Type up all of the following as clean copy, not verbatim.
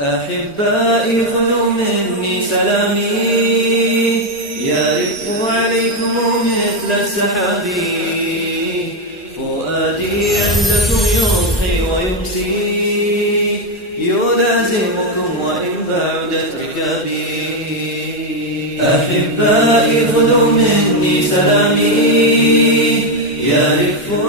أحبائي خذوا مني سلامي يرف عليكم مثل السحاب فؤادي عندكم يضحي ويمسي يلازمكم وإن بعدت ركابي أحبائي خذوا مني سلامي يرف عليكم.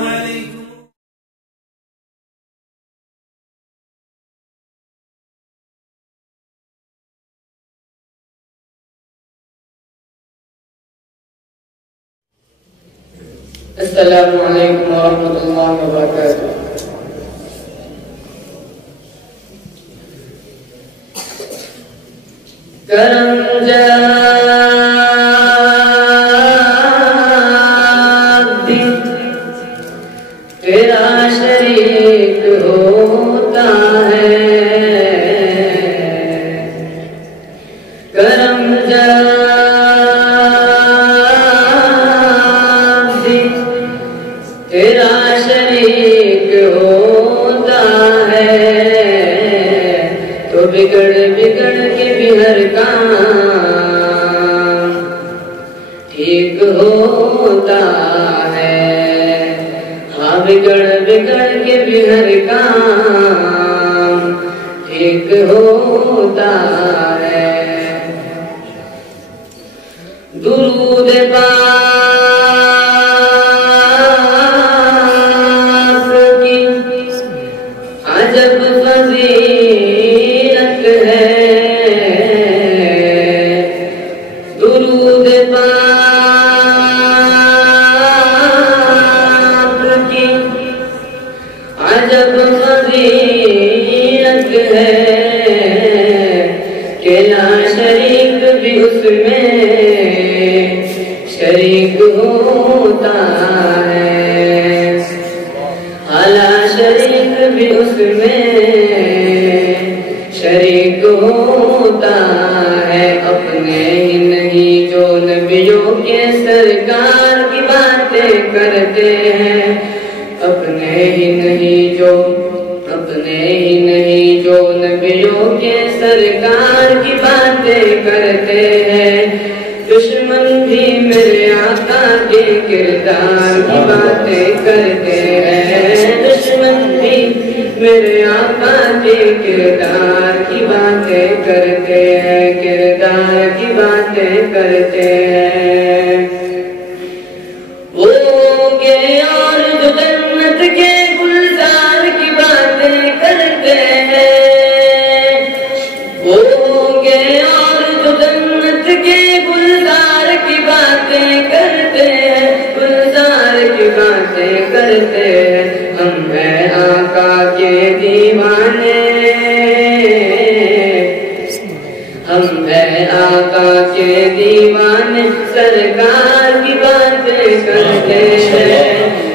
السلام علیکم ورحمۃ اللہ وبرکاتہ. کرم جادی تیرا شریک ہوتا ہے، کرم تیرا شریک ہوتا ہے، تو بگڑ بگڑ کے بھی ہر کام ٹھیک ہوتا ہے. ہاں بگڑ بگڑ کے بھی ہر کام ٹھیک ہوتا ہے. درود عجب فضیلت ہے، درود پاک کی عجب فضیلت ہے کہ لا شریک بھی اس میں شریک ہوتا ہے، لا شریک بھی اس میں شریک ہوتا ہے. اپنے ہی نہیں جو نبیوں کے سرکار کی باتیں کرتے ہیں، اپنے ہی نہیں جو نبیوں کے سرکار کی باتیں کرتے ہیں. دشمن بھی میرے آقا کے کردار کی باتیں کرتے ہیں، دشمن بھی میرے آقا کے کردار کی باتیں کرتے ہیں، کردار کی باتیں کرتے ہیں. وہ گے اور جو جنت کے گلزار کی باتیں کرتے ہیں، وہ گے اور جو جنت کے گلزار کی باتیں کرتے ہیں، گلزار کی باتیں کرتے ہیں. ہم ہیں آقا کے دیوانے، ہم ہیں آقا کے دیوانے، سرکار کی باتیں کرتے ہیں.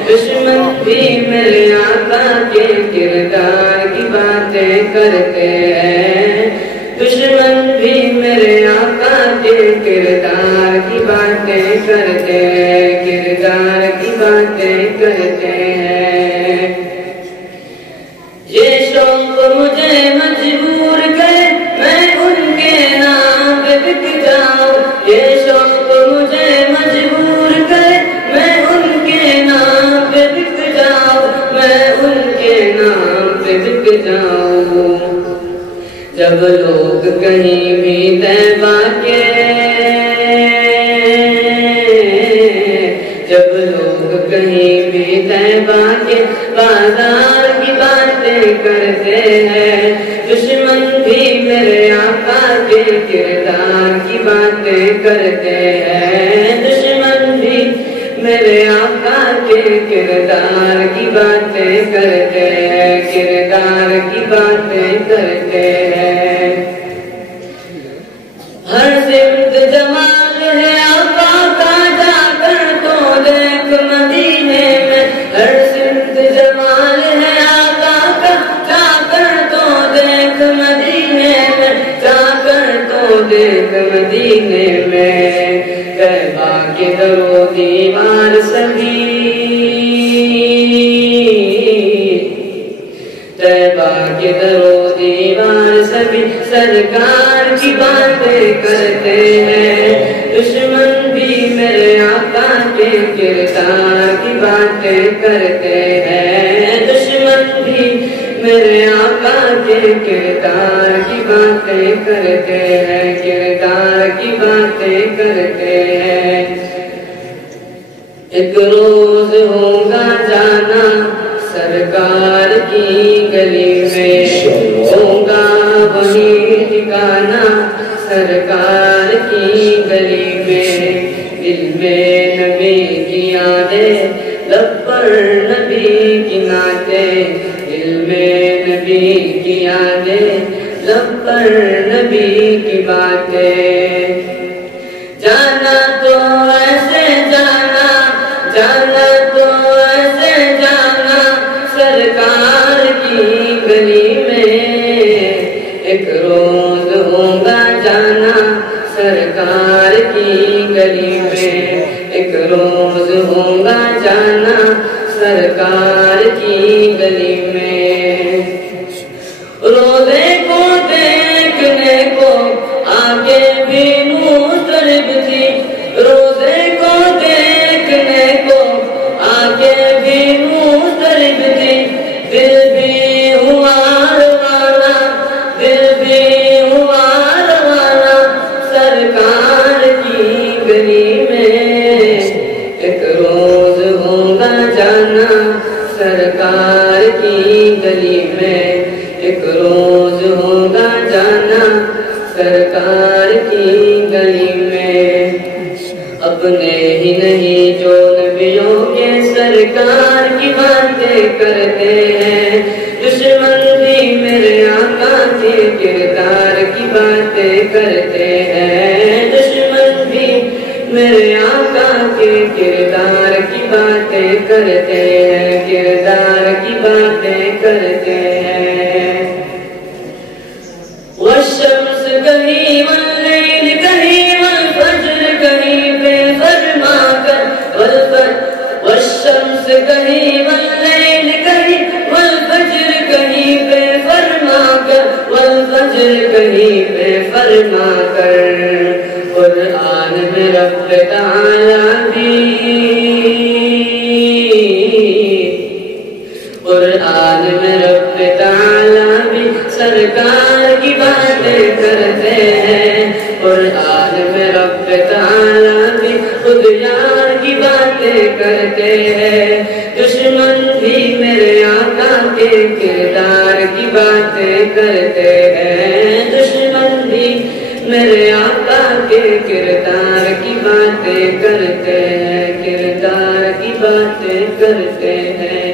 دشمن بھی میرے آقا کے کردار کی باتیں کرتے ہیں، دشمن بھی میرے آقا کے کردار کی باتیں کرتے ہیں، کردار کی باتیں کرتے ہیں. یہ شوق مجھے مجبور کرے میں ان کے نام پہ بک جاؤں، یہ شوق مجھے مجبور کرے میں ان کے نام پہ بک جاؤں، میں ان کے نام پہ بک جاؤں. جب لوگ کہیں بھی طیبہ کے، جب لوگ کہیں بھی طیبہ کے بازار کی باتیں کرتے ہیں، دشمن بھی میرے آقا کے کردار کی باتیں کرتے ہیں، دشمن بھی میرے آقا کے کردار کی باتیں کرتے ہیں، کردار کی باتیں کرتے ہیں. ہر سمت جمال ہے آقا کا، جا کر تو دیکھ مدینے میں، ہر سمت جمال ہے آقا کا، جا کر تو دیکھ مدینے میں، جا کر تو دیکھ مدینے میں. طیبہ کے در و دیوار سبھی، طیبہ کے در و دیوار سبھی نبی سرکار کی باتیں کرتے ہیں، دشمن بھی میرے آقا کے کردار کی باتیں کرتے ہیں، دشمن بھی میرے آقا کے کردار کی باتیں کرتے ہیں، کردار کی باتیں کرتے ہیں۔ ایک روز ہوگا جانا سرکار کی گلی میں، ہوگا وہی ٹھکانا سرکار کی گلی میں، دل میں نبی کی یادیں، لب پر نبی کی نعتیں، دل میں نبی کی یادیں، لب پر نبی کی باتیں۔ جانا تو ایسے جانا، جانا تو ایسے جانا سرکار کی گلی میں، ایک روز ہوگا جانا سرکار کی گلی میں، ایک روز ہوگا جانا سرکار کی گلی میں۔ روزے کو دیکھنے کو آگے بھی مضطرب تھی، روزے کو دیکھنے کو آگے بھی مضطرب تھی، دل بھی ہوا روانہ، دل بھی ہوا روانہ سرکار کی گلی میں، ایک روز ہوگا جانا سرکار کی گلی میں، ایک روز ہوگا جانا سرکار کی گلی میں۔ اپنے ہی نہیں جو نبیوں کے سرکار کی باتیں کرتے ہیں، دشمن بھی میرے آقا کے کردار کی باتیں کرتے ہیں، دشمن بھی میرے آقا کے کردار کی باتیں کرتے ہیں، کردار کی باتیں کرتے ہیں۔ والشمس کہیں واللیل کہیں والفجر کہیں پہ فرما کر، والشمس کہیں واللیل کہیں والفجر کہیں پہ فرما کر، والفجر کہیں پہ فرما کر، قرآن میں رب تعالیٰ بھی، قرآن میں رب تعالیٰ بھی سرکار کی باتیں کرتے ہیں، قرآن میں رب تعالیٰ بھی خود یار کی باتیں کرتے ہیں، دشمن بھی میرے آقا کے کردار کی باتیں کرتے ہیں، دشمن بھی میرے آقا کے کردار کی باتیں کرتے ہیں، کردار کی باتیں کرتے ہیں۔